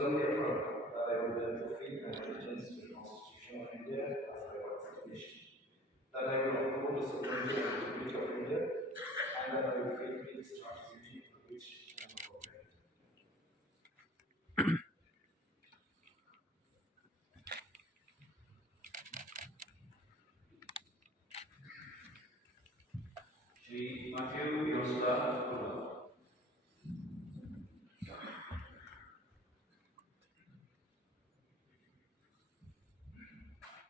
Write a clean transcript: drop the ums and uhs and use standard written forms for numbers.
solemnly affirm that I will bear true faith and allegiance to the Constitution of India as my Constitution, that I will uphold the sovereignty and integrity of India, and that I will faithfully discharge the duty for which I am appointed. Shri Matthew